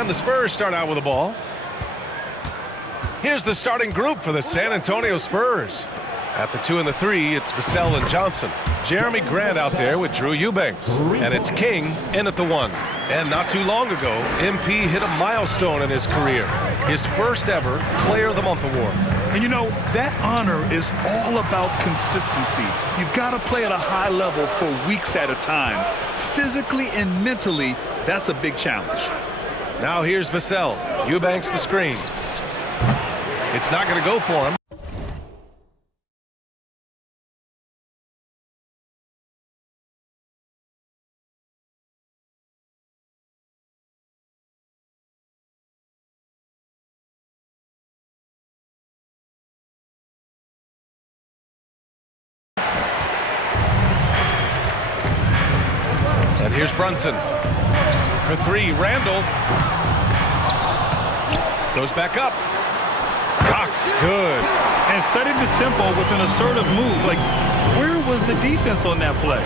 And the Spurs start out with the ball. Here's the starting group for the San Antonio Spurs. At the 2 and the 3, it's Vassell and Johnson. Jeremy Grant out there with Drew Eubanks. And it's King in at the 1. And not too long ago, MP hit a milestone in his career. His first ever Player of the Month award. And you know, that honor is all about consistency. You've got to play at a high level for weeks at a time. Physically and mentally, that's a big challenge. Now here's Vassell. Eubanks the screen. It's not going to go for him. And here's Brunson. For 3, Randall. Goes back up. Cox, good. And setting the tempo with an assertive move. Like, where was the defense on that play?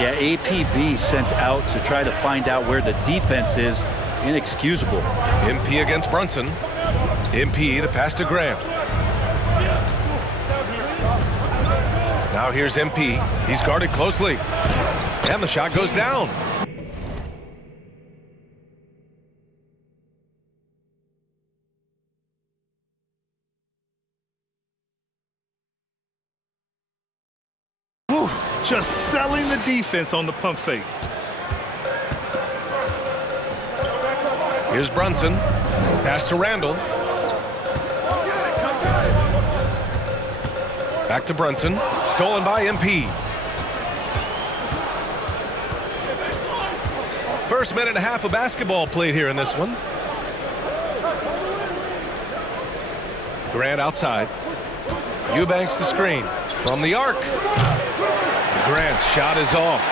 Yeah, APB sent out to try to find out where the defense is. Inexcusable. MP against Brunson. MP, the pass to Graham. Now here's MP. He's guarded closely. And the shot goes down. Whew, just selling the defense on the pump fake. Here's Brunson. Pass to Randall. Back to Brunson. Stolen by MP. First minute and a half of basketball played here in this one. Grant outside. Eubanks the screen. From the arc. Grant's shot is off.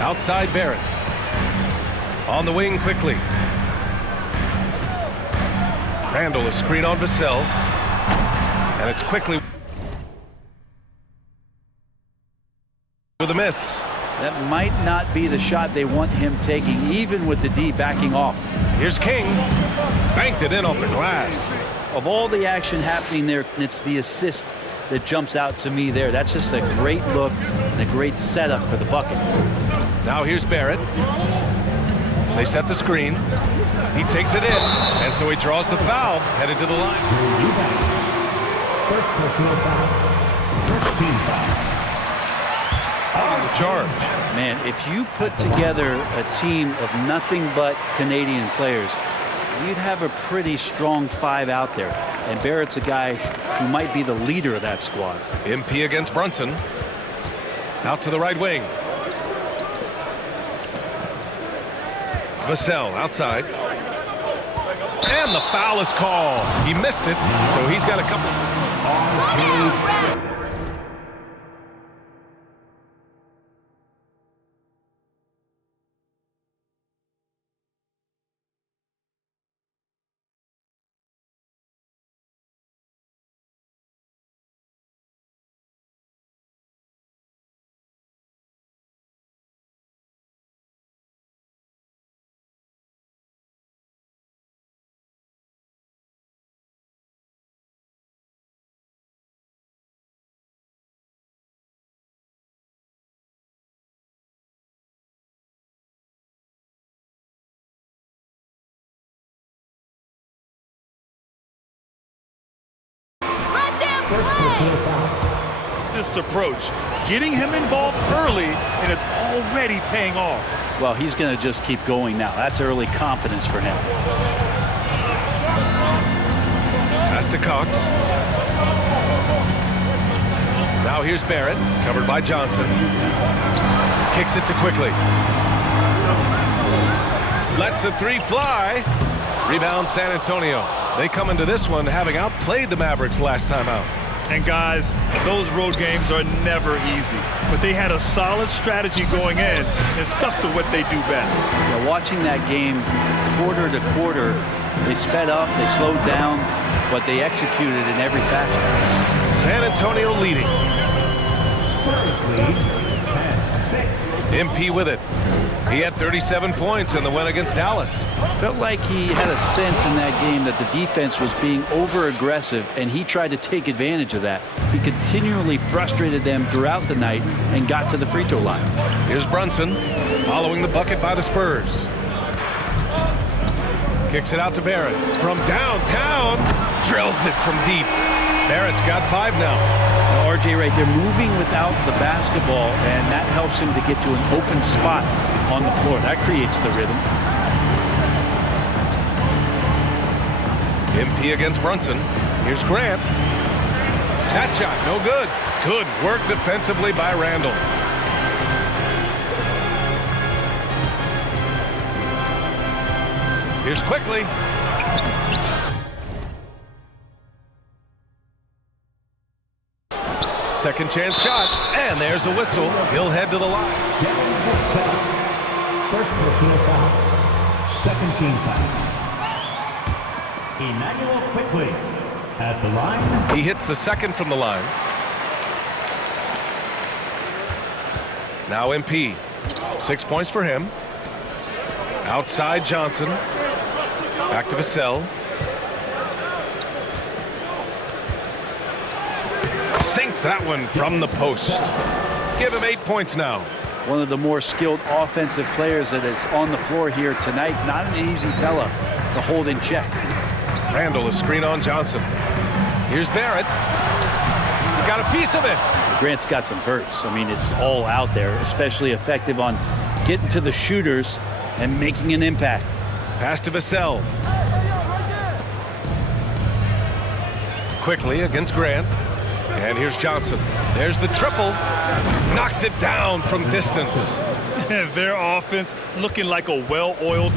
Outside Barrett. On the wing quickly. Randall a screen on Vassell. And it's quickly with a miss. That might not be the shot they want him taking, even with the D backing off. Here's King. Banked it in off the glass. Of all the action happening there, it's the assist that jumps out to me there. That's just a great look and a great setup for the bucket. Now here's Barrett. They set the screen. He takes it in, and so he draws the foul, headed to the line. First personal foul. First team foul. On the charge. Man, if you put together a team of nothing but Canadian players, you'd have a pretty strong 5 out there. And Barrett's a guy who might be the leader of that squad. MP against Brunson. Out to the right wing. Vassell outside. And the foul is called. He missed it, so he's got a couple. First personal foul. This approach, getting him involved early, and it's already paying off. Well, he's going to just keep going now. That's early confidence for him. Pass to Cox. Now here's Barrett, covered by Johnson. Kicks it to Quickly. Lets the 3 fly. Rebound San Antonio. They come into this one having outplayed the Mavericks last time out. And guys, those road games are never easy. But they had a solid strategy going in and stuck to what they do best. Yeah, watching that game quarter to quarter, they sped up, they slowed down, but they executed in every facet. San Antonio leading. Spurs lead MP with it. He had 37 points in the win against Dallas. Felt like he had a sense in that game that the defense was being over-aggressive, and he tried to take advantage of that. He continually frustrated them throughout the night and got to the free throw line. Here's Brunson following the bucket by the Spurs. Kicks it out to Barrett. From downtown, drills it from deep. Barrett's got 5 now. Now, RJ right there moving without the basketball, and that helps him to get to an open spot on the floor. That creates the rhythm. MP against Brunson. Here's Grant. That shot, no good. Good work defensively by Randall. Here's Quickly. Second chance shot, and there's a whistle. He'll head to the line. First personal foul. Second team foul. Emmanuel Quickly at the line. He hits the second from the line. Now MP. 6 points for him. Outside Johnson. Back to Vassell. Sinks that one from the post. Give him 8 points now. One of the more skilled offensive players that is on the floor here tonight. Not an easy fella to hold in check. Randall, a screen on Johnson. Here's Barrett. He got a piece of it. Grant's got some verts. I mean, it's all out there, especially effective on getting to the shooters and making an impact. Pass to Vassell. Quickly against Grant. And here's Johnson. There's the triple. Knocks it down from distance. Their offense looking like a well-oiled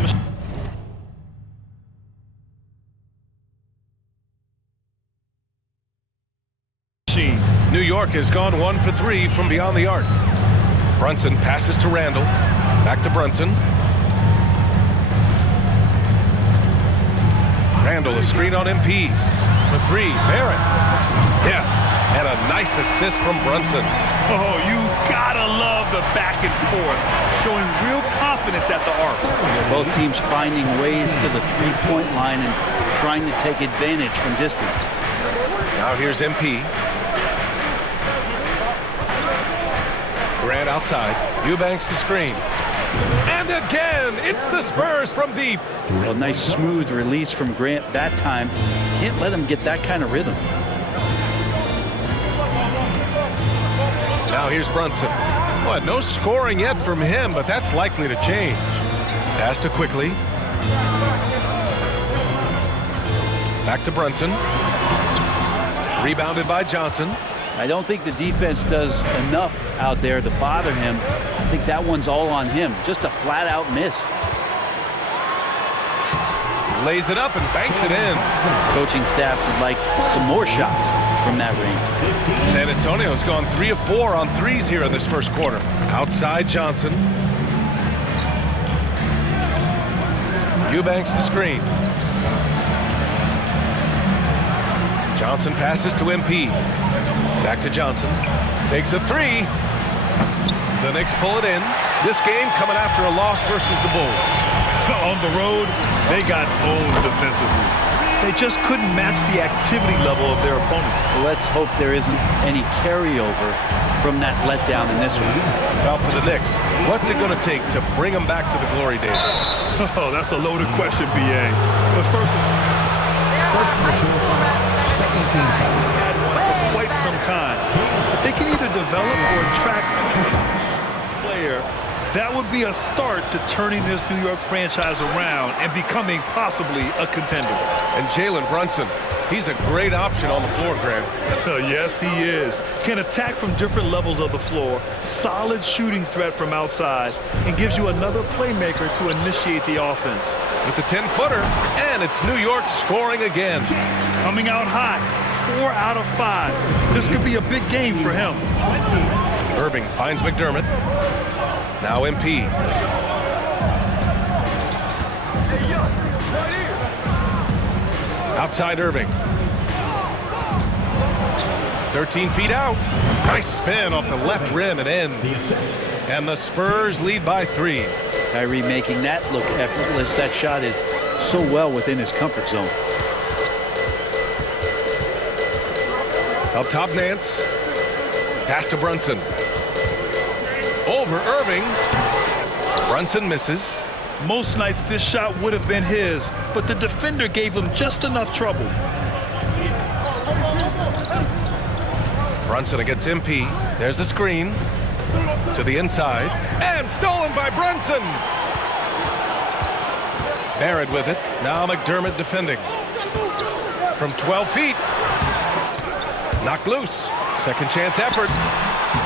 machine. New York has gone 1 for 3 from beyond the arc. Brunson passes to Randall. Back to Brunson. Randall, a screen on MP. For 3, Barrett. Yes, and a nice assist from Brunson. Oh, you gotta love the back and forth, showing real confidence at the arc. Both teams finding ways to the three-point line and trying to take advantage from distance. Now here's MP. Grant outside. Eubanks the screen. And again, it's the Spurs from deep. A nice smooth release from Grant that time. Can't let him get that kind of rhythm. Now here's Brunson. Well, no scoring yet from him, but that's likely to change. Pass to Quickly. Back to Brunson. Rebounded by Johnson. I don't think the defense does enough out there to bother him. I think that one's all on him. Just a flat-out miss. Lays it up and banks it in. Coaching staff would like some more shots from that range. San Antonio's gone 3 of 4 on threes here in this first quarter. Outside Johnson. Eubanks the screen. Johnson passes to MP. Back to Johnson. Takes a 3. The Knicks pull it in. This game coming after a loss versus the Bulls. On the road, they got owned defensively. They just couldn't match the activity level of their opponent. Let's hope there isn't any carryover from that letdown in this one. Well, for the Knicks, what's it going to take to bring them back to the glory days? Oh, that's a loaded question, BA. But first Second team foul. had one for quite some time. If they can either develop or attract a player, that would be a start to turning this New York franchise around and becoming possibly a contender. And Jalen Brunson, he's a great option on the floor, Grant. Yes, he is. Can attack from different levels of the floor, solid shooting threat from outside, and gives you another playmaker to initiate the offense. With the 10-footer, and it's New York scoring again. Coming out hot, 4 out of 5. This could be a big game for him. Irving finds McDermott. Now MP. Outside Irving. 13 feet out. Nice spin off the left rim and in. And the Spurs lead by 3. Kyrie making that look effortless. That shot is so well within his comfort zone. Up top, Nance. Pass to Brunson. Over Irving. Brunson misses. Most nights this shot would have been his, but the defender gave him just enough trouble. Brunson against MP. There's a screen. To the inside. And stolen by Brunson. Barrett with it. Now McDermott defending. From 12 feet. Knocked loose. Second chance effort.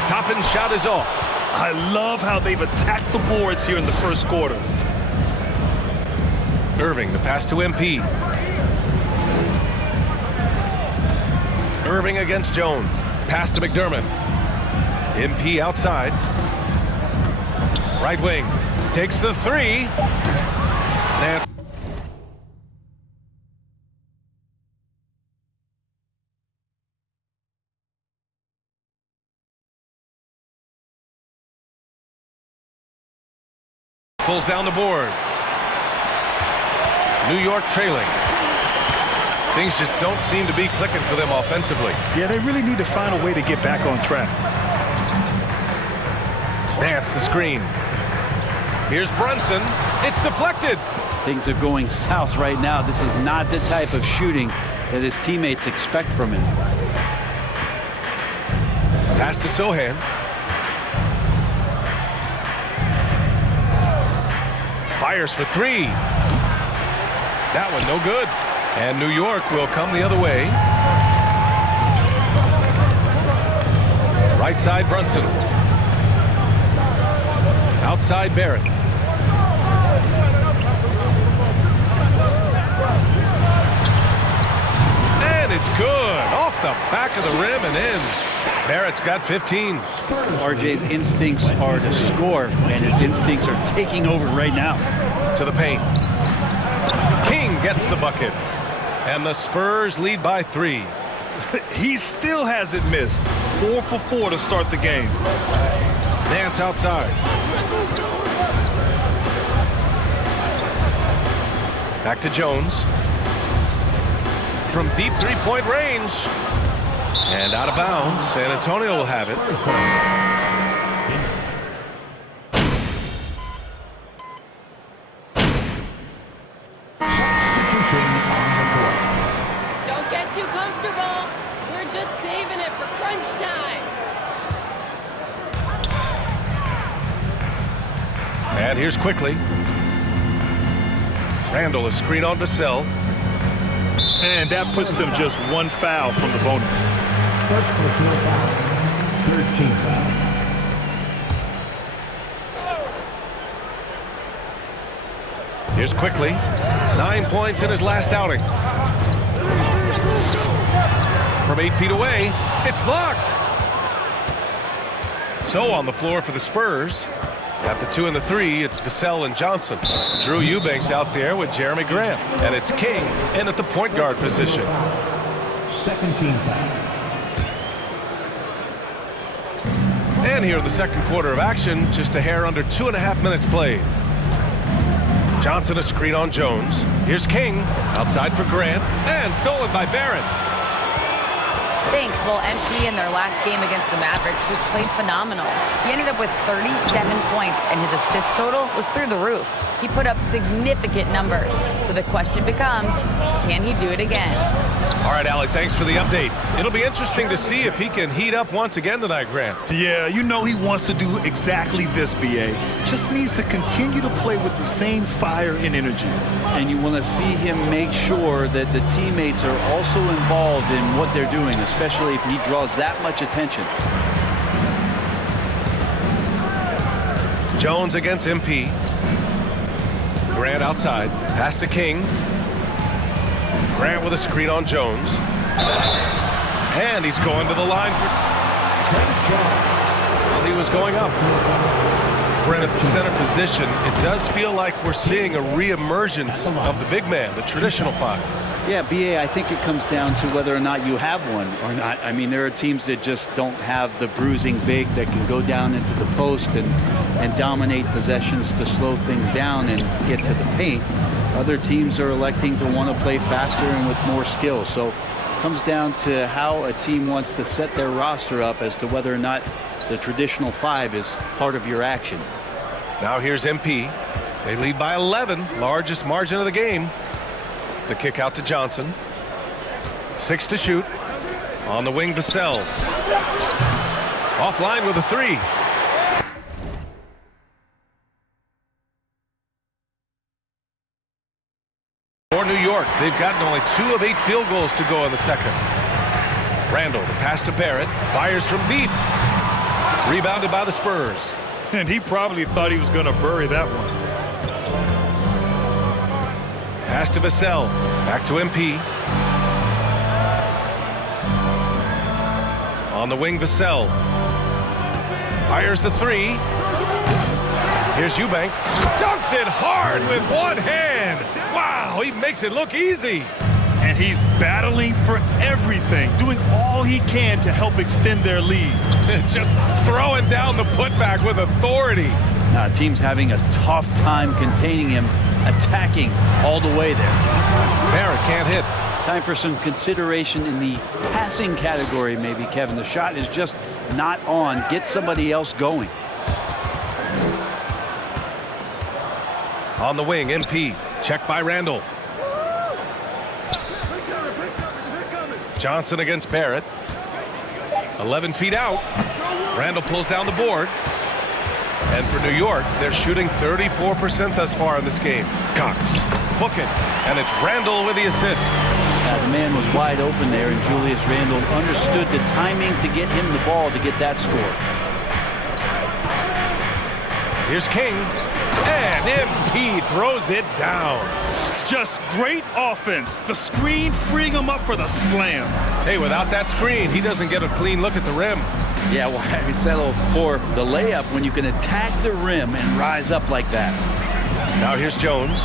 Toppin's shot is off. I love how they've attacked the boards here in the first quarter. Irving, the pass to MP. Irving against Jones. Pass to McDermott. MP outside. Right wing. Takes the 3. Nance. Pulls down the board. New York trailing. Things just don't seem to be clicking for them offensively. Yeah, they really need to find a way to get back on track. Nance the screen. Here's Brunson. It's deflected. Things are going south right now. This is not the type of shooting that his teammates expect from him. Pass to Sohan. Fires for 3. That one no good. And New York will come the other way. Right side Brunson. Outside Barrett. And it's good. Off the back of the rim and in. Barrett's got 15. RJ's instincts are to score, and his instincts are taking over right now. To the paint. King gets the bucket. And the Spurs lead by 3. He still hasn't missed. 4 for 4 to start the game. Nance outside. Back to Jones. From deep three-point range. And out of bounds. San Antonio will have it. Don't get too comfortable. We're just saving it for crunch time. And here's quickly. Randall, a screen on Vassell. And that puts them just 1 foul from the bonus. First personal foul. 13th foul. Here's quickly. 9 points in his last outing. From 8 feet away, it's blocked. So on the floor for the Spurs. At the 2 and the 3, it's Vassell and Johnson. Drew Eubanks out there with Jeremy Grant. And it's King in at the point guard position. Second team foul. And here in the second quarter of action, just a hair under 2.5 minutes played. Johnson a screen on Jones. Here's King outside for Grant. And stolen by Barrett. Thanks. Well, MP in their last game against the Mavericks just played phenomenal. He ended up with 37 points, and his assist total was through the roof. He put up significant numbers. So the question becomes, can he do it again? All right, Alec, thanks for the update. It'll be interesting to see if he can heat up once again tonight, Grant. Yeah, you know he wants to do exactly this, BA. Just needs to continue to play with the same fire and energy. And you want to see him make sure that the teammates are also involved in what they're doing, especially if he draws that much attention. Jones against MP. Grant outside. Pass to King. Grant with a screen on Jones. And he's going to the line for... Well, he was going up. Brent, at the center position, it does feel like we're seeing a reemergence of the big man, the traditional five. Yeah, B.A., I think it comes down to whether or not you have one or not. I mean, there are teams that just don't have the bruising big that can go down into the post and dominate possessions to slow things down and get to the paint. Other teams are electing to want to play faster and with more skill. So it comes down to how a team wants to set their roster up as to whether or not the traditional five is part of your action. Now here's MP. They lead by 11, largest margin of the game. The kick out to Johnson. 6 to shoot. On the wing, Vassell. Offline with a 3. For New York, they've gotten only 2 of 8 field goals to go in the second. Randall, the pass to Barrett, fires from deep. Rebounded by the Spurs. And he probably thought he was going to bury that one. Pass to Vassell. Back to MP. On the wing, Vassell. Fires the 3. Here's Eubanks. Dunks it hard with one hand. Wow, he makes it look easy. And he's battling for everything, doing all he can to help extend their lead. Just throwing down the putback with authority. Team's having a tough time containing him, attacking all the way there. Barrett can't hit. Time for some consideration in the passing category, maybe, Kevin. The shot is just not on. Get somebody else going. On the wing, MP. Checked by Randall. Johnson against Barrett. 11 feet out. Randall pulls down the board. And for New York, they're shooting 34% thus far in this game. Cox, book it, and it's Randall with the assist. The man was wide open there, and Julius Randle understood the timing to get him the ball to get that score. Here's King, and MP throws it down. Just great offense. The screen freeing him up for the slam. Hey, without that screen, he doesn't get a clean look at the rim. Yeah, well, I settle for the layup when you can attack the rim and rise up like that. Now here's Jones.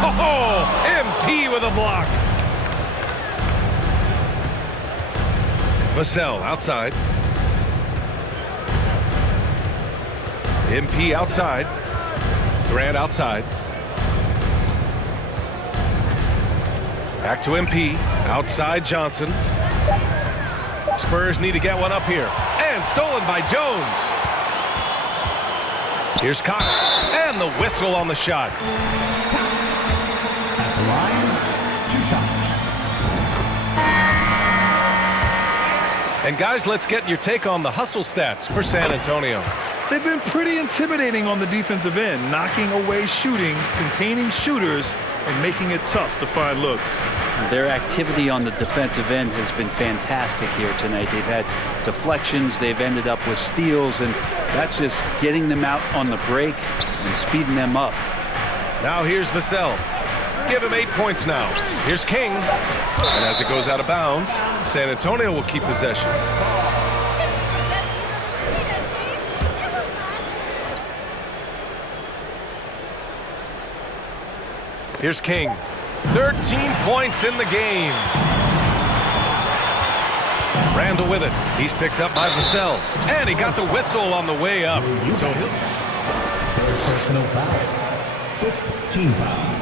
Oh, MP with a block. Vassell outside. MP outside. Grant outside. Back to MP. Outside Johnson. Spurs need to get one up here. And stolen by Jones. Here's Cox. And the whistle on the shot. At the line, 2 shots. And guys, let's get your take on the hustle stats for San Antonio. They've been pretty intimidating on the defensive end, knocking away shootings, containing shooters, and making it tough to find looks. Their activity on the defensive end has been fantastic here tonight. They've had deflections, they've ended up with steals, and that's just getting them out on the break and speeding them up. Now here's Vassell. Give him 8 points now. Here's King. And as it goes out of bounds, San Antonio will keep possession. Here's King. 13 points in the game. Randall with it. He's picked up by Vassell. And he got the whistle on the way up. So he'll... Third personal foul. 5th team foul.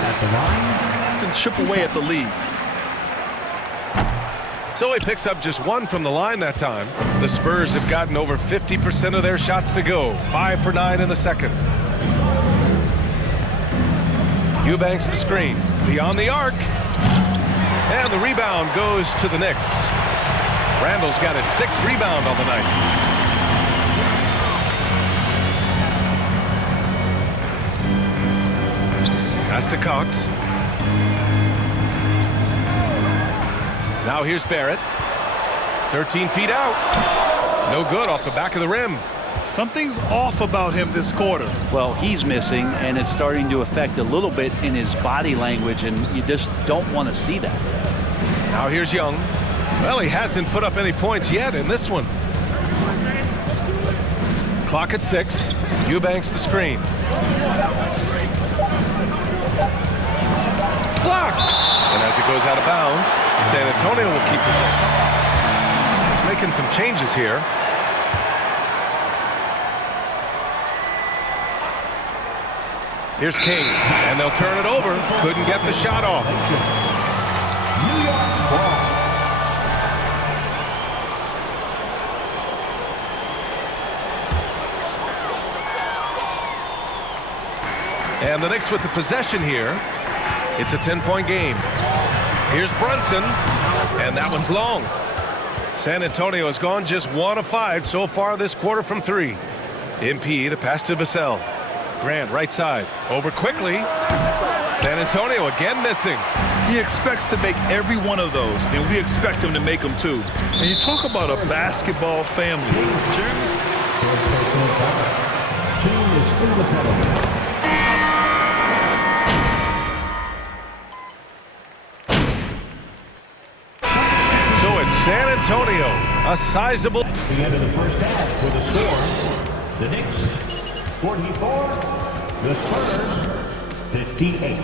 At the line, Can chip away at the lead. So he picks up just 1 from the line that time. The Spurs have gotten over 50% of their shots to go. 5 for 9 in the second. Eubanks the screen. Beyond the arc. And the rebound goes to the Knicks. Randall's got his 6th rebound on the night. Pass to Cox. Now here's Barrett. 13 feet out. No good off the back of the rim. Something's off about him this quarter. Well, he's missing, and it's starting to affect a little bit in his body language, and you just don't want to see that. Now here's Young. Well, he hasn't put up any points yet in this one. Clock at 6. Eubanks the screen. Blocked! And as it goes out of bounds, San Antonio will keep it. Making some changes here. Here's King, and they'll turn it over. Couldn't get the shot off. New York ball. And the Knicks with the possession here. It's a 10-point game. Here's Brunson, and that one's long. San Antonio has gone just 1 of 5 so far this quarter from 3. MP, the pass to Vassell. Grant, right side. Over quickly. San Antonio again missing. He expects to make every one of those, and we expect him to make them too. And you talk about a basketball family. Jeremy. Personal foul. Team is in the penalty. So it's San Antonio, a sizable. The end of the first half with a score. The Knicks 44, the Spurs 58.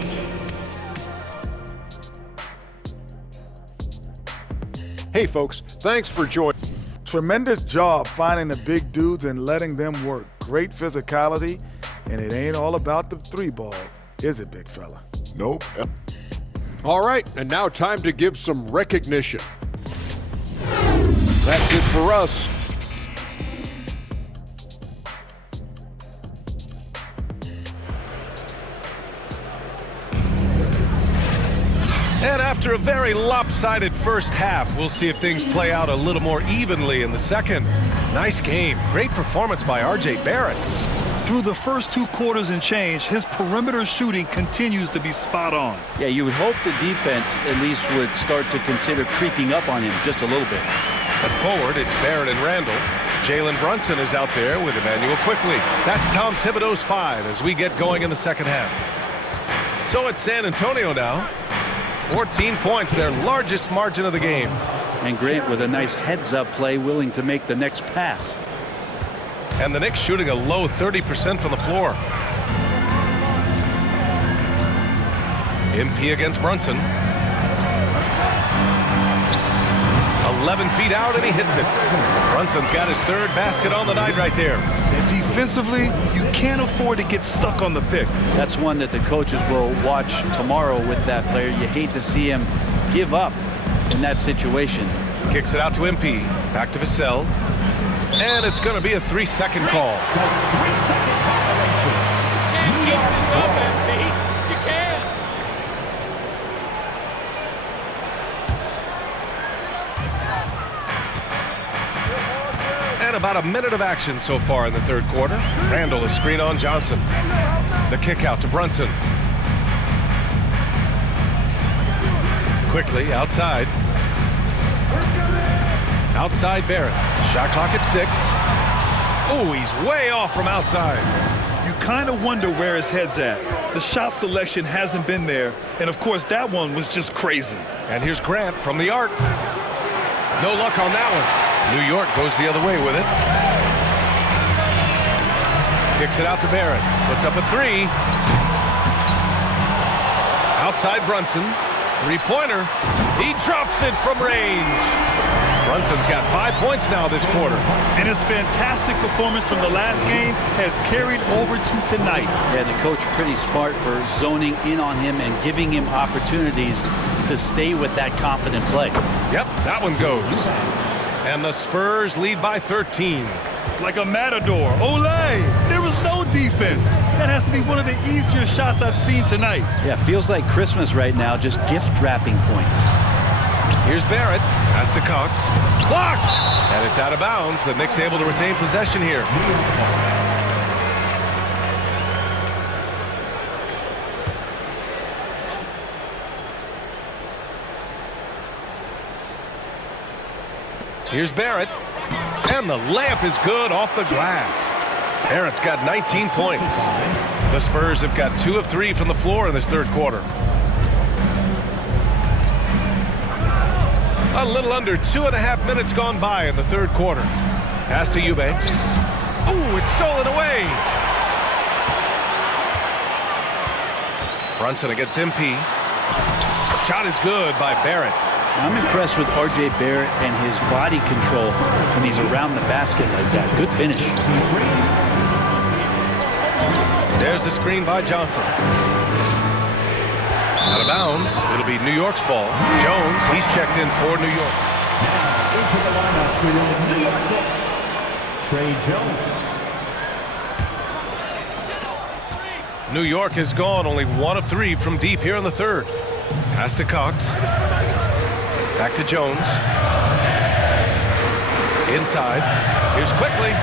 Hey folks, thanks for joining. Tremendous job finding the big dudes and letting them work. Great physicality, and it ain't all about the 3-ball, is it, big fella? Nope. All right, and now time to give some recognition. That's it for us. And after a very lopsided first half, we'll see if things play out a little more evenly in the second. Nice game. Great performance by R.J. Barrett. Through the first 2 quarters and change, his perimeter shooting continues to be spot on. Yeah, you would hope the defense at least would start to consider creeping up on him just a little bit. At forward, it's Barrett and Randall. Jalen Brunson is out there with Emmanuel Quickly. That's Tom Thibodeau's 5 as we get going in the second half. So it's San Antonio now. 14 points, their largest margin of the game. And Grant with a nice heads-up play, willing to make the next pass. And the Knicks shooting a low 30% from the floor. MP against Brunson. 11 feet out, and he hits it. Brunson's got his 3rd basket on the night right there. And defensively, you can't afford to get stuck on the pick. That's one that the coaches will watch tomorrow with that player. You hate to see him give up in that situation. Kicks it out to MP. Back to Vassell. And it's going to be a 3-second call. And about a minute of action so far in the third quarter. Randall, a screen on Johnson. The kick out to Brunson. Quickly outside. Outside Barrett. Shot clock at 6. Oh, he's way off from outside. You kind of wonder where his head's at. The shot selection hasn't been there. And of course, that one was just crazy. And here's Grant from the arc. No luck on that one. New York goes the other way with it. Kicks it out to Barrett. Puts up a 3. Outside Brunson. 3-pointer. He drops it from range. Brunson's got 5 points now this quarter. And his fantastic performance from the last game has carried over to tonight. Yeah, the coach pretty smart for zoning in on him and giving him opportunities to stay with that confident play. Yep, that one goes. And the Spurs lead by 13. Like a matador. Olay! There was no defense. That has to be one of the easier shots I've seen tonight. Yeah, feels like Christmas right now, just gift wrapping points. Here's Barrett. Pass to Cox. Blocked! And it's out of bounds. The Knicks able to retain possession here. Here's Barrett. And the layup is good off the glass. Barrett's got 19 points. The Spurs have got 2 of 3 from the floor in this third quarter. A little under 2.5 minutes gone by in the third quarter. Pass to Eubanks. Ooh, it's stolen away. Brunson against MP. Shot is good by Barrett. I'm impressed with R.J. Barrett and his body control when he's around the basket like that. Good finish. There's the screen by Johnson. Out of bounds. It'll be New York's ball. Jones, he's checked in for New York. Now into the lineup for the New York Knicks, Trey Jones. New York has gone only 1 of 3 from deep here in the third. Pass to Cox. Back to Jones. Inside. Here's Quickly.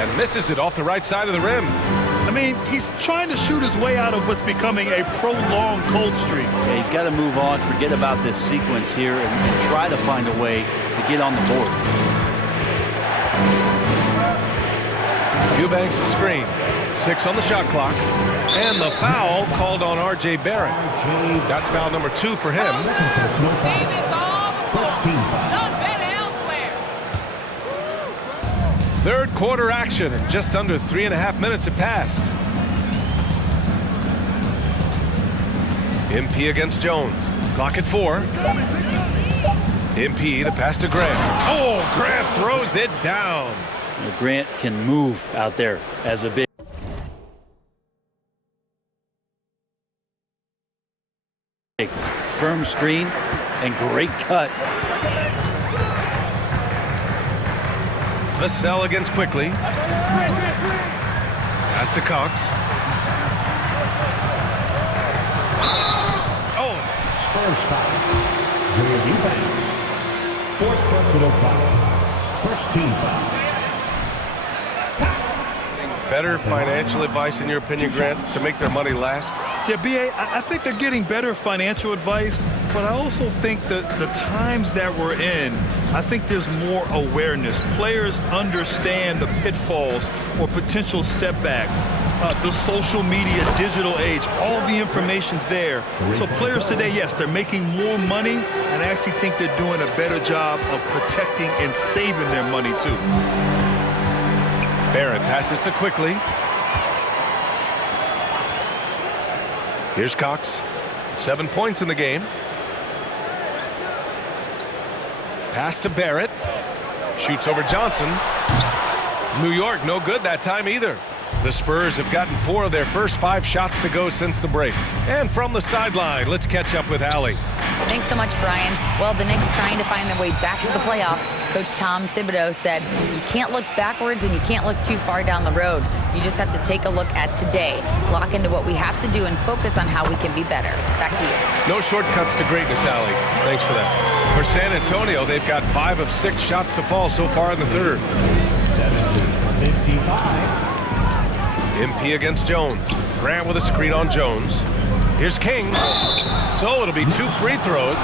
And misses it off the right side of the rim. I mean, he's trying to shoot his way out of what's becoming a prolonged cold streak. Yeah, he's got to move on, forget about this sequence here, and try to find a way to get on the board. Eubanks the screen. 6 on the shot clock. And the foul called on R.J. Barrett. That's foul number 2 for him. First team foul. Third quarter action, and just under 3.5 minutes have passed. MP against Jones. Clock at 4. MP, the pass to Grant. Oh, Grant throws it down. Grant can move out there as a big. Firm screen and great cut. Vassell against Quickly. Pass to Cox. Oh. Spurs foul. Drew Eubanks. Fourth personal foul. First team foul. Better financial advice, in your opinion, Grant, to make their money last? Yeah, B.A., I think they're getting better financial advice, but I also think that the times that we're in, I think there's more awareness. Players understand the pitfalls or potential setbacks. The social media, digital age, all the information's there. So players today, yes, they're making more money, and I actually think they're doing a better job of protecting and saving their money, too. Barrett passes to Quickly. Here's Cox. 7 points in the game. Pass to Barrett. Shoots over Johnson. New York no good that time either. The Spurs have gotten 4 of their first 5 shots to go since the break. And from the sideline, let's catch up with Allie. Thanks so much, Brian. Well, the Knicks trying to find their way back to the playoffs. Coach Tom Thibodeau said, you can't look backwards and you can't look too far down the road. You just have to take a look at today, lock into what we have to do, and focus on how we can be better. Back to you. No shortcuts to greatness, Allie. Thanks for that. For San Antonio, they've got 5 of 6 shots to fall so far in the third. 70-55. MP against Jones. Grant with a screen on Jones. Here's King. So it'll be 2 free throws.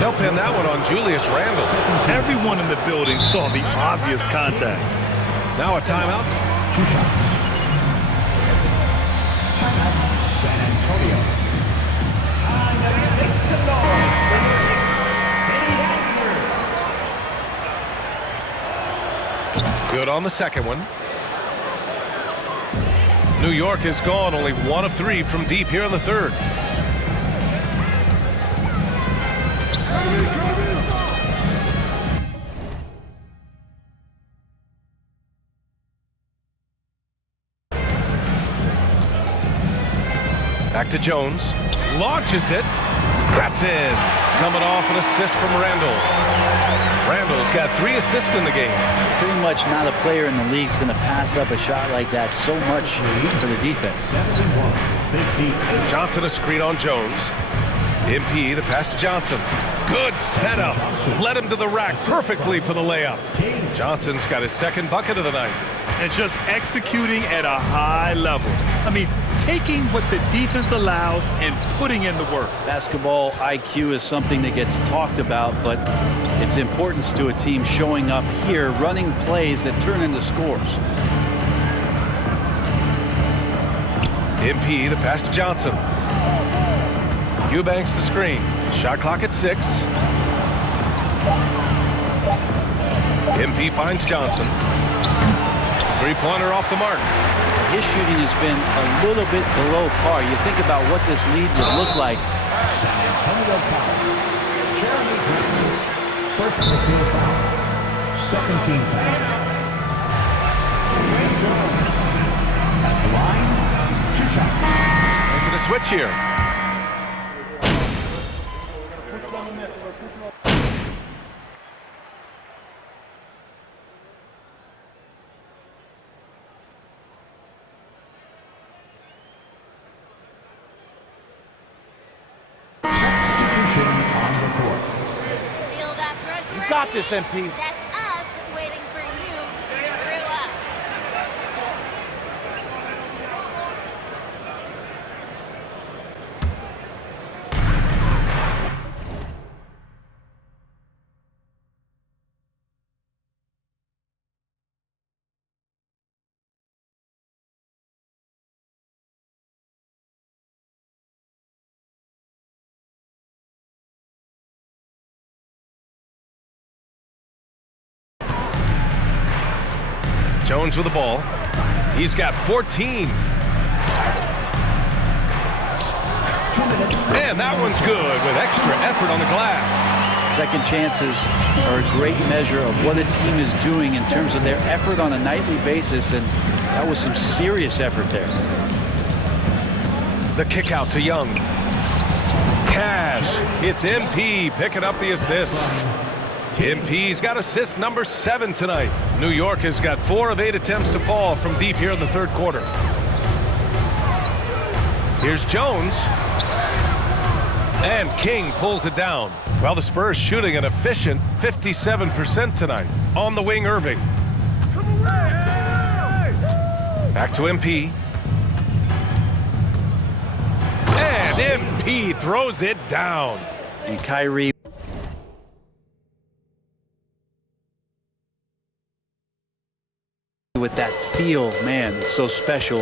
They'll pin that one on Julius Randle. Everyone in the building saw the obvious contact. Now a timeout. 2 shots. Timeout, San Antonio. Good on the second one. New York has gone only 1 of 3 from deep here in the third. Back to Jones. Launches it. That's in. Coming off an assist from Randle. Randle's got 3 assists in the game. Pretty much not a player in the league is going to pass up a shot like that so much for the defense. 71-58. Johnson a screen on Jones. MP, the pass to Johnson. Good setup. Led him to the rack perfectly for the layup. Johnson's got his 2nd bucket of the night. And just executing at a high level. I mean, taking what the defense allows and putting in the work. Basketball IQ is something that gets talked about, but its importance to a team showing up here, running plays that turn into scores. MP, the pass to Johnson. Eubanks the screen. Shot clock at 6. MP finds Johnson. Three-pointer off the mark. His shooting has been a little bit below par. You think about what this lead would look like. San Antonio foul. Jeremy Grant. First on the field foul. Second team foul. Ray Jones. At the line, 2 shots. Into the switch here. Got this, MP. That's us waiting for you to screw up. Jones with the ball. He's got 14. And that one's good with extra effort on the glass. Second chances are a great measure of what a team is doing in terms of their effort on a nightly basis, and that was some serious effort there. The kick out to Young. Cash. It's MP picking up the assist. MP's got assist number 7 tonight. New York has got 4 of 8 attempts to fall from deep here in the third quarter. Here's Jones. And King pulls it down. Well, the Spurs shooting an efficient 57% tonight. On the wing, Irving. Back to MP. And MP throws it down. And Kyrie with that feel, man, it's so special,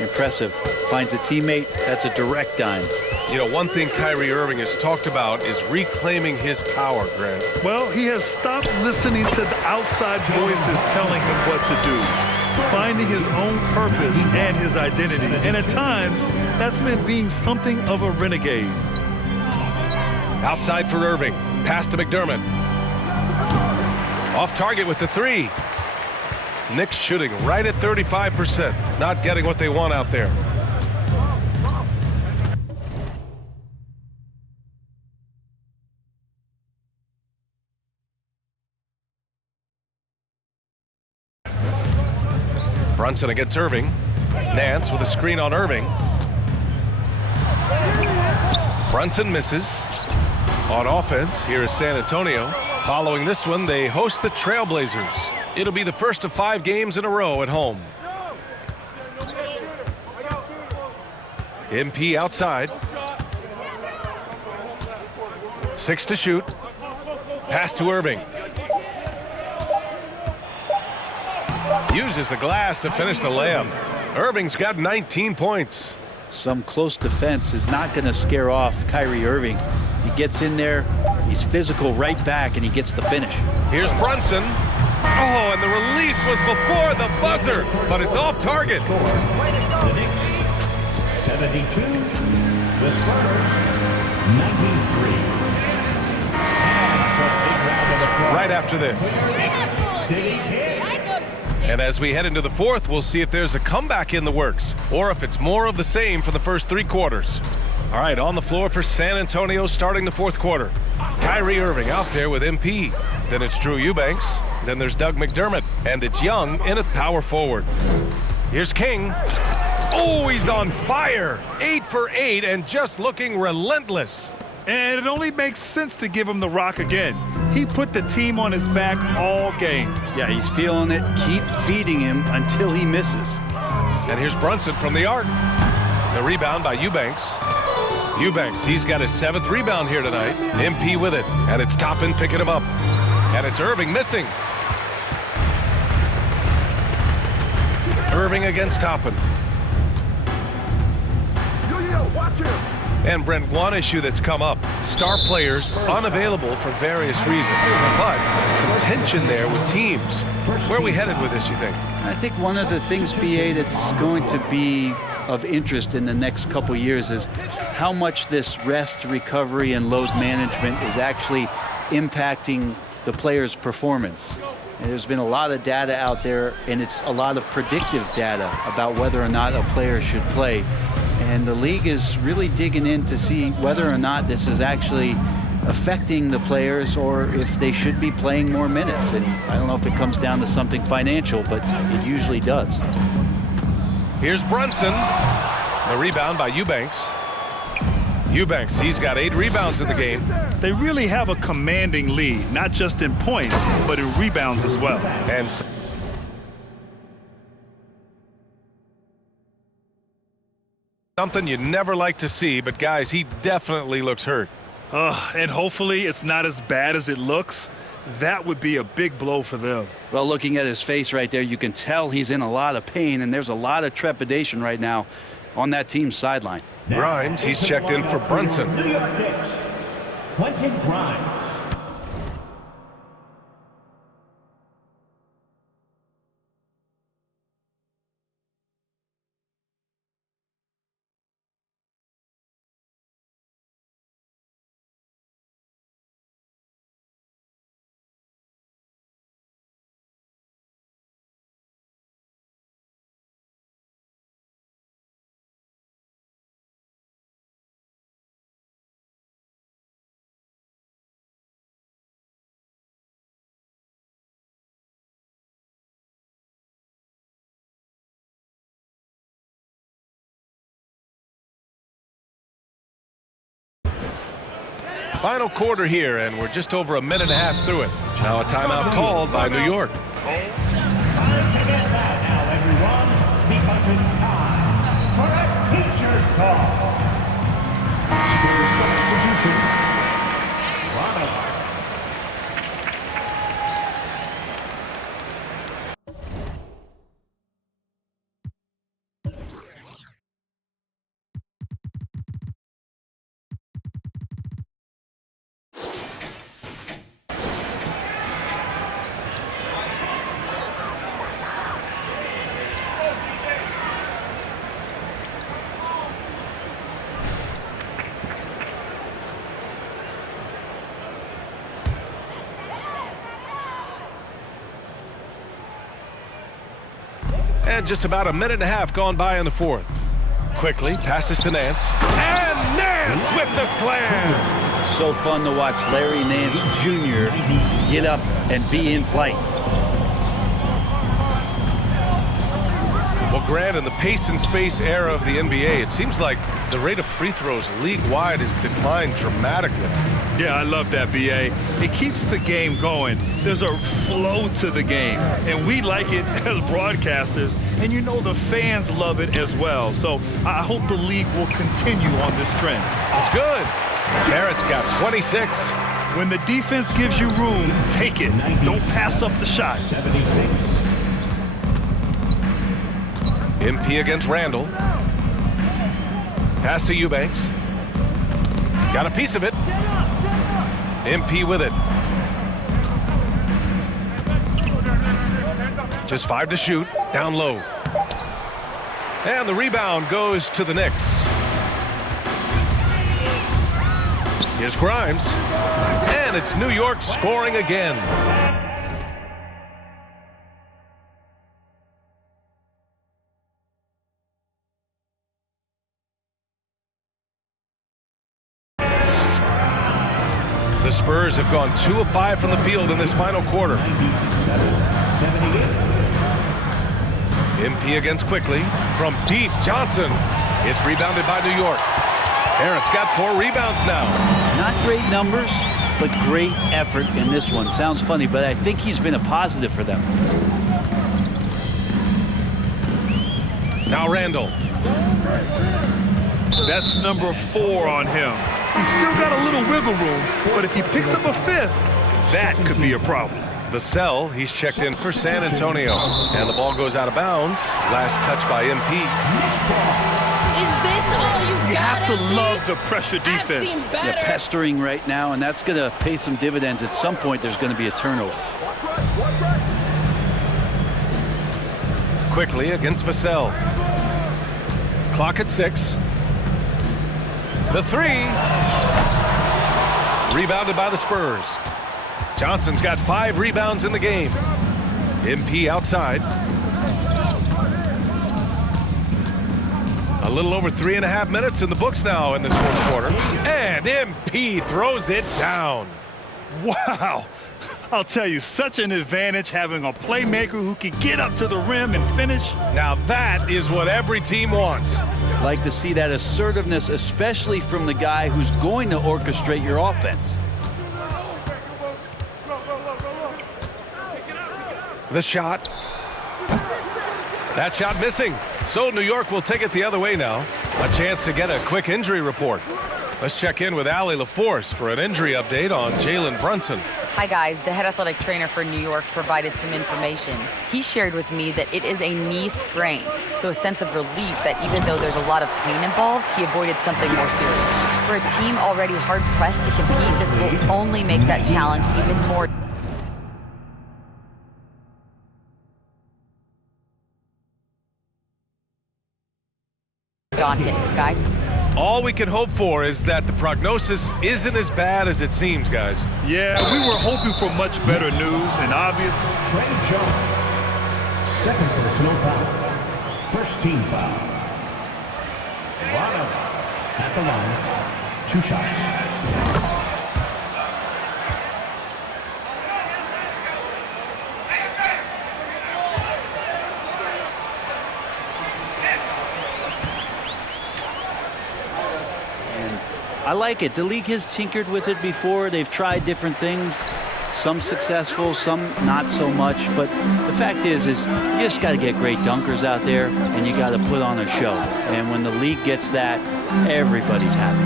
impressive. Finds a teammate, that's a direct dime. You know, one thing Kyrie Irving has talked about is reclaiming his power, Grant. Well, he has stopped listening to the outside voices telling him what to do, finding his own purpose and his identity. And at times, that's meant being something of a renegade. Outside for Irving. Pass to McDermott. Off target with the 3. Knicks shooting right at 35%. Not getting what they want out there. Brunson against Irving. Nance with a screen on Irving. Brunson misses. On offense, here is San Antonio. Following this one, they host the Trailblazers. It'll be the first of 5 games in a row at home. MP outside. 6 to shoot. Pass to Irving. Uses the glass to finish the layup. Irving's got 19 points. Some close defense is not going to scare off Kyrie Irving. He gets in there, he's physical right back, and he gets the finish. Here's Brunson. Oh, and the release was before the buzzer, but it's off target. The Knicks, 72. The Spurs, 93. Right after this. And as we head into the fourth, we'll see if there's a comeback in the works or if it's more of the same for the first 3 quarters. All right, on the floor for San Antonio starting the fourth quarter. Kyrie Irving out there with MP. Then it's Drew Eubanks. Then there's Doug McDermott. And it's Young in at power forward. Here's King. Oh, he's on fire. 8 for 8 and just looking relentless. And it only makes sense to give him the rock again. He put the team on his back all game. Yeah, he's feeling it. Keep feeding him until he misses. And here's Brunson from the arc. The rebound by Eubanks. Eubanks, he's got his 7th rebound here tonight. MP with it. And it's Toppin picking him up. And it's Irving missing. Irving against Toppin. Yo, watch him. And Brent, one issue that's come up, star players unavailable for various reasons, but some tension there with teams. Where are we headed with this, you think? I think one of the things, BA, that's going to be of interest in the next couple years is how much this rest, recovery, and load management is actually impacting the player's performance. And there's been a lot of data out there, and it's a lot of predictive data about whether or not a player should play. And the league is really digging in to see whether or not this is actually affecting the players or if they should be playing more minutes. And I don't know if it comes down to something financial, but it usually does. Here's Brunson. The rebound by Eubanks. Eubanks, he's got 8 rebounds in the game. They really have a commanding lead, not just in points, but in rebounds as well. And something you never like to see, but guys, he definitely looks hurt. And hopefully it's not as bad as it looks. That would be a big blow for them. Well, looking at his face right there, you can tell he's in a lot of pain, and there's a lot of trepidation right now on that team's sideline. Grimes, he's checked in for Brunson. New York Knicks, Quentin Grimes. Final quarter here, and we're just over a minute and a half through it. Now a timeout called by New York. Time to get that now, everyone, because it's time for a t-shirt call. Spurs substitution. Ronald. And just about a minute and a half gone by in the fourth. Quickly passes to Nance. And Nance with the slam. So fun to watch Larry Nance Jr. get up and be in flight. Well, Grant, in the pace and space era of the NBA, it seems like the rate of free throws league-wide has declined dramatically. Yeah, I love that, B.A. It keeps the game going. There's a flow to the game, and we like it as broadcasters, and you know the fans love it as well. So I hope the league will continue on this trend. It's good. Barrett's got 26. When the defense gives you room, take it. Don't pass up the shot. 76. MP against Randall. Pass to Eubanks. Got a piece of it. MP with it. Just 5 to shoot. Down low. And the rebound goes to the Knicks. Here's Grimes. And it's New York scoring again. The Spurs have gone 2 of 5 from the field in this final quarter. 97-78. MP against Quickly. From deep, Johnson. It's rebounded by New York. Barrett's got 4 rebounds now. Not great numbers, but great effort in this one. Sounds funny, but I think he's been a positive for them. Now Randall. That's number 4 on him. He's still got a little wiggle room, but if he picks up a 5th, that could be a problem. Vassell, he's checked in for San Antonio. And the ball goes out of bounds. Last touch by MP. Is this all you You have to love the pressure I've defense. seen better. Yeah, pestering right now, and that's going to pay some dividends. At some point, there's going to be a turnover. Quickly against Vassell. Clock at 6. The 3. Rebounded by the Spurs. Johnson's got 5 rebounds in the game. MP outside. A little over 3.5 minutes in the books now in this fourth quarter. And MP throws it down. Wow. I'll tell you, such an advantage having a playmaker who can get up to the rim and finish. Now that is what every team wants. Like to see that assertiveness, especially from the guy who's going to orchestrate your offense. The shot. That shot missing. So New York will take it the other way now. A chance to get a quick injury report. Let's check in with Allie LaForce for an injury update on Jalen Brunson. Hi guys, the head athletic trainer for New York provided some information. He shared with me that it is a knee sprain, so a sense of relief that even though there's a lot of pain involved, he avoided something more serious. For a team already hard-pressed to compete, this will only make that challenge even more daunting. Guys? All we can hope for is that the prognosis isn't as bad as it seems, guys. Yeah, we were hoping for much better news, and obviously... Trey Jones. Second personal foul. First team foul. Rondo at the line. 2 shots. I like it. The league has tinkered with it before. They've tried different things. Some successful, some not so much. But the fact is you just got to get great dunkers out there, and you got to put on a show. And when the league gets that, everybody's happy.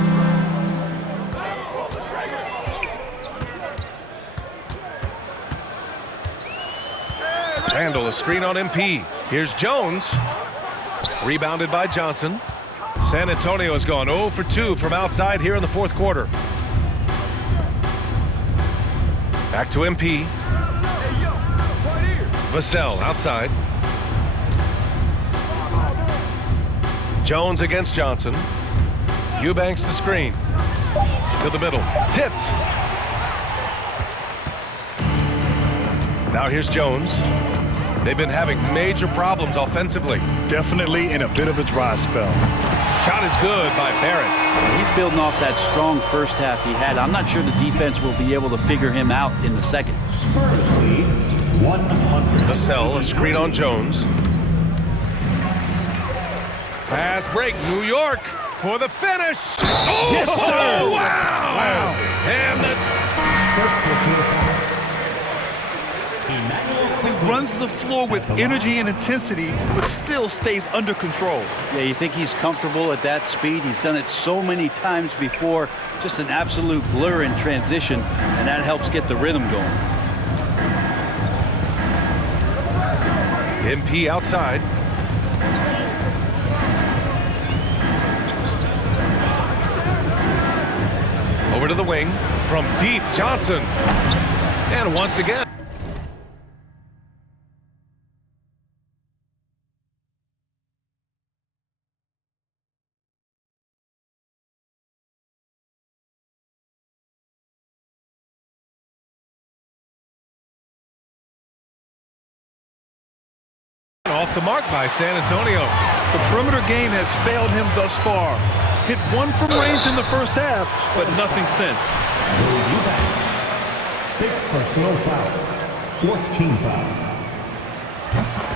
Randall, a screen on MP. Here's Jones. Rebounded by Johnson. San Antonio has gone 0 for 2 from outside here in the fourth quarter. Back to MP. Vassell outside. Jones against Johnson. Eubanks the screen. To the middle. Tipped. Now here's Jones. They've been having major problems offensively. Definitely in a bit of a dry spell. Shot is good by Barrett. He's building off that strong first half he had. I'm not sure the defense will be able to figure him out in the second. Spurs lead 100. Vassell, a screen on Jones. Pass break, New York for the finish. Oh, yes, sir. Wow. And the He runs the floor with energy and intensity, but still stays under control. Yeah, you think he's comfortable at that speed? He's done it so many times before. Just an absolute blur in transition, and that helps get the rhythm going. MP outside. Over to the wing from deep, Johnson. And once again. Off the mark by San Antonio. The perimeter game has failed him thus far. Hit one from range in the first half, but nothing since. Fifth personal foul. Fourth team foul.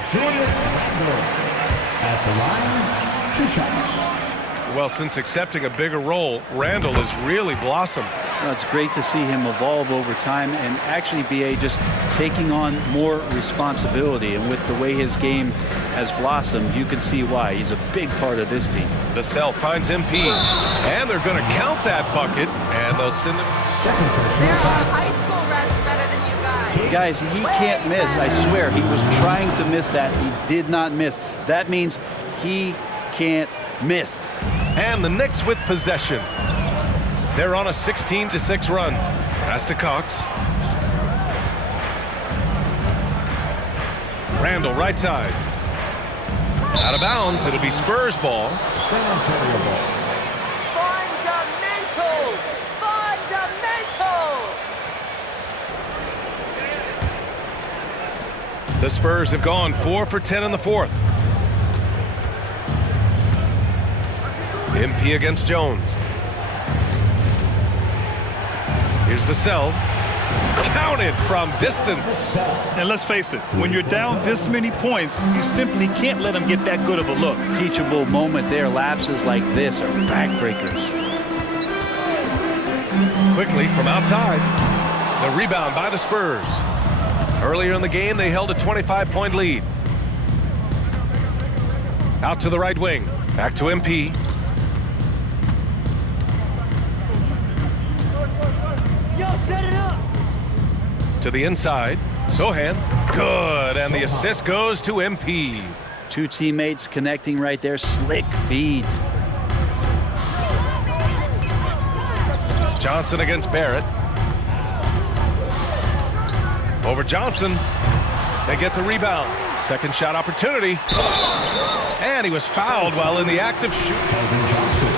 Julius Randle at the line. 2 shots. Well, since accepting a bigger role, Randall has really blossomed. Well, it's great to see him evolve over time and actually be just taking on more responsibility. And with the way his game has blossomed, you can see why. He's a big part of this team. Vassell finds MP, and they're going to count that bucket, and they'll send him. There are high school refs better than you guys. Guys, he can't miss. I swear, he was trying to miss that. He did not miss. That means he can't miss. And the Knicks with possession. They're on a 16-6 run. Pass to Cox. Randall right side. Out of bounds. It'll be Spurs ball. Fundamentals! Fundamentals! The Spurs have gone 4 for 10 in the fourth. MP against Jones. Here's Vassell. Counted from distance. And let's face it, when you're down this many points, you simply can't let them get that good of a look. Teachable moment there. Lapses like this are backbreakers. Quickly from outside. The rebound by the Spurs. Earlier in the game, they held a 25-point lead. Out to the right wing. Back to MP. Set it up! To the inside. Sohan. Good. And the assist goes to MP. Two teammates connecting right there. Slick feed. Johnson against Barrett. Over Johnson. They get the rebound. Second shot opportunity. And he was fouled while in the act of shooting. Keldon Johnson.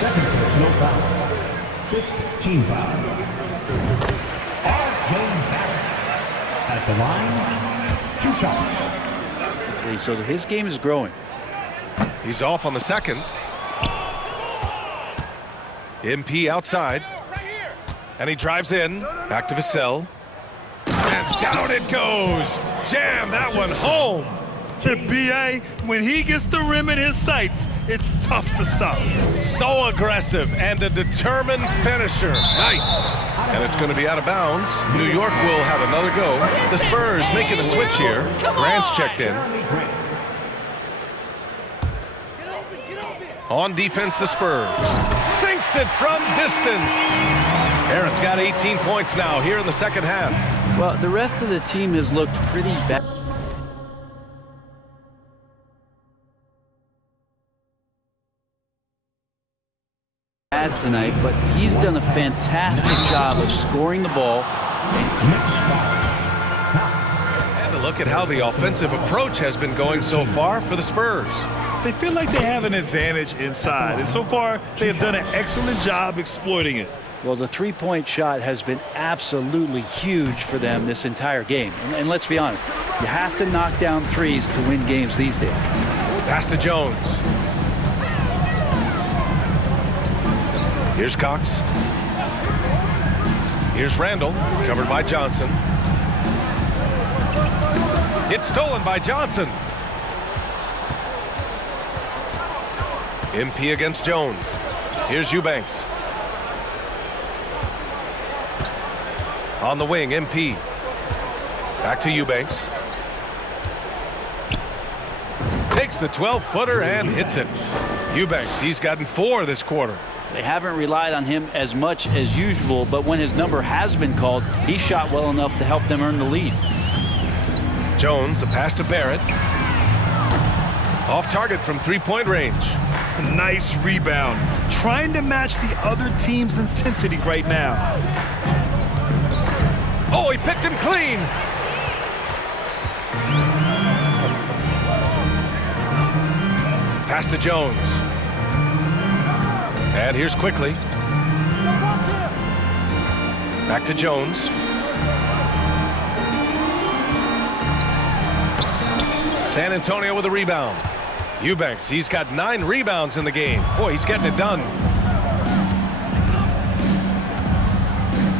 Second personal foul. Fifth team foul. R.J. Barrett. At the line, 2 shots. So his game is growing. He's off on the second. MP outside. And he drives in. Back to Vassell. And down it goes. Jam that one home. The BA, when he gets the rim in his sights, it's tough to stop. So aggressive and a determined finisher. Nice. And it's going to be out of bounds. New York will have another go. The Spurs making a switch here. Grant's checked in. On defense, the Spurs. Sinks it from distance. Aaron's got 18 points now here in the second half. Well, the rest of the team has looked pretty bad tonight, but he's done a fantastic job of scoring the ball. And to look at how the offensive approach has been going so far for the Spurs. They feel like they have an advantage inside, and so far they have done an excellent job exploiting it. Well, the three-point shot has been absolutely huge for them this entire game. And let's be honest, you have to knock down threes to win games these days. Pass to Jones. Here's Cox. Here's Randall, covered by Johnson. It's stolen by Johnson. MP against Jones. Here's Eubanks. On the wing, MP. Back to Eubanks. Takes the 12-footer and hits it. Eubanks, he's gotten 4 this quarter. They haven't relied on him as much as usual, but when his number has been called, he shot well enough to help them earn the lead. Jones, the pass to Barrett. Off target from three-point range. Nice rebound. Trying to match the other team's intensity right now. Oh, he picked him clean. Pass to Jones. And here's Quickly. Back to Jones. San Antonio with a rebound. Eubanks, he's got 9 rebounds in the game. Boy, he's getting it done.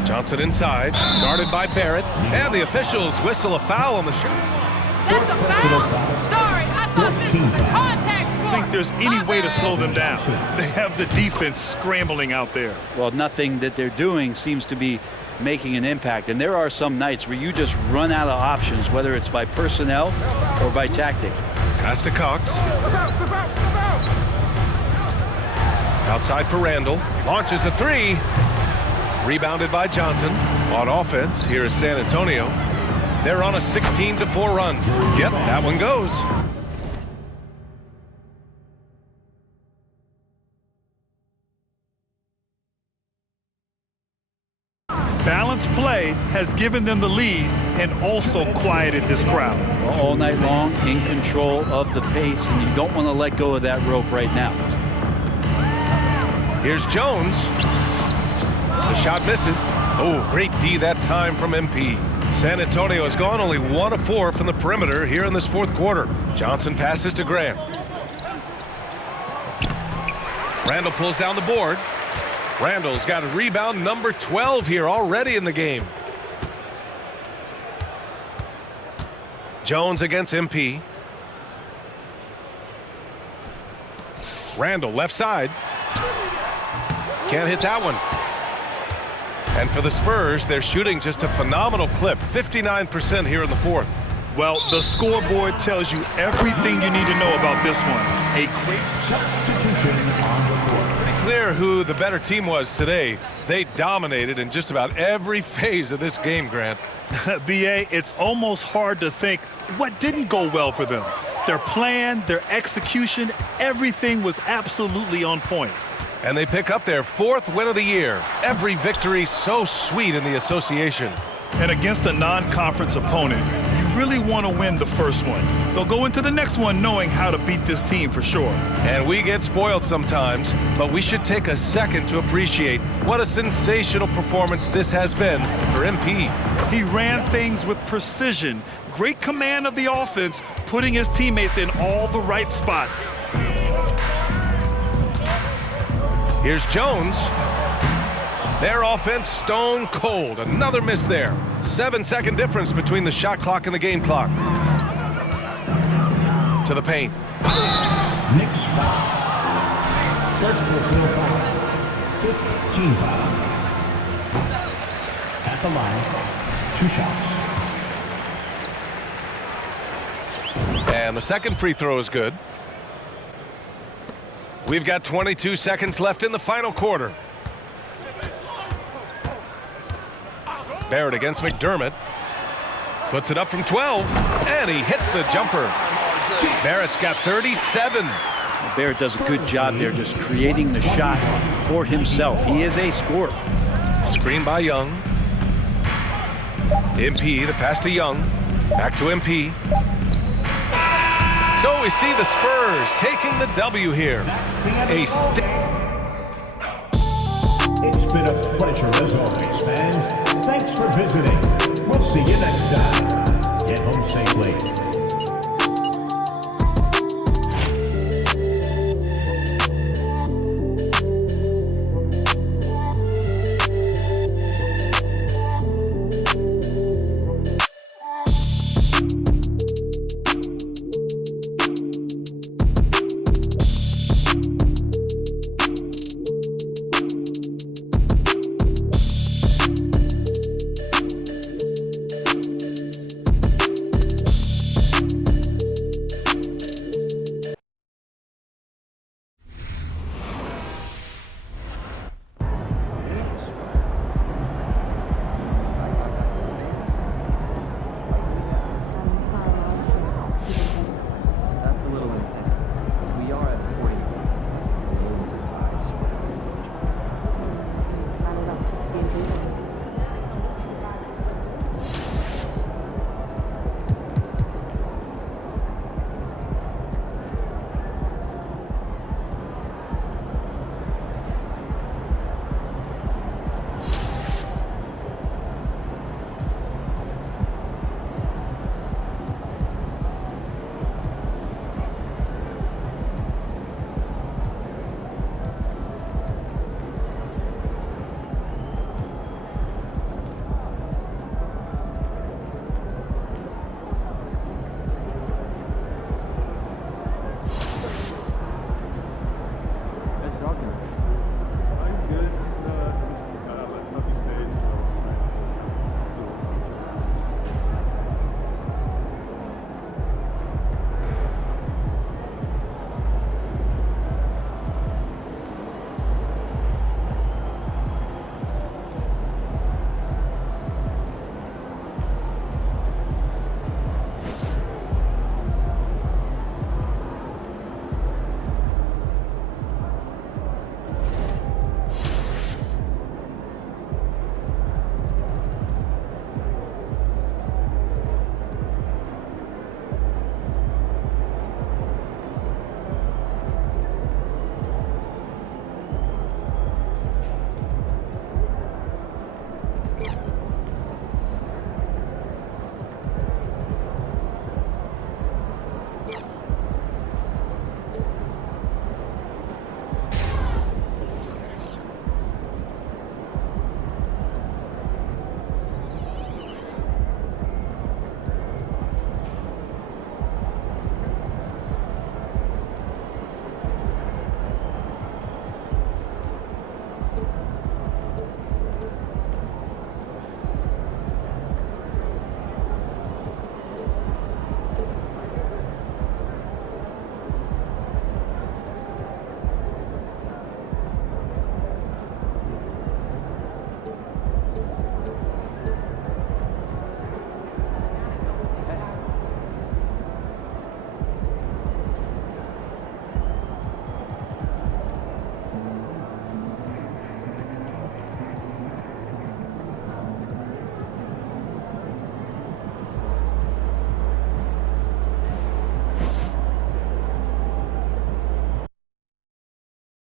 Johnson inside, guarded by Barrett, and the officials whistle a foul on the shot. That's a foul? Sorry, I thought this was a contact sport. I think there's any way to slow them down. They have the defense scrambling out there. Well, nothing that they're doing seems to be making an impact, and there are some nights where you just run out of options, whether it's by personnel or by tactic. Pass to Cox. Outside for Randall. Launches a 3. Rebounded by Johnson. On offense, here is San Antonio. They're on a 16-4 run. Yep, that one goes. Balanced play has given them the lead and also quieted this crowd. Well, all night long, in control of the pace, and you don't want to let go of that rope right now. Here's Jones. The shot misses. Oh, great D that time from MP. San Antonio has gone only 1 of 4 from the perimeter here in this fourth quarter. Johnson passes to Grant. Randall pulls down the board. Randall's got a rebound number 12 here already in the game. Jones against MP. Randall left side. Can't hit that one. And for the Spurs, they're shooting just a phenomenal clip, 59% here in the fourth. Well, the scoreboard tells you everything you need to know about this one. A great Substitution on the court. Clear who the better team was today. They dominated in just about every phase of this game, Grant. BA, it's almost hard to think what didn't go well for them. Their plan, their execution, everything was absolutely on point. And they pick up their 4th win of the year. Every victory so sweet in the association. And against a non-conference opponent, you really want to win the first one. They'll go into the next one knowing how to beat this team for sure. And we get spoiled sometimes, but we should take a second to appreciate what a sensational performance this has been for MP. He ran things with precision, great command of the offense, putting his teammates in all the right spots. Here's Jones. Their offense stone cold. Another miss there. 7-second difference between the shot clock and the game clock. To the paint. Knicks foul. First personal foul. 15 foul. At the line, 2 shots. And the second free throw is good. We've got 22 seconds left in the final quarter. Barrett against McDermott. Puts it up from 12, and he hits the jumper. Barrett's got 37. Barrett does a good job there just creating the shot for himself. He is a scorer. Screen by Young. MP, the pass to Young. Back to MP. So we see the Spurs taking the W here. It's been a pleasure as always.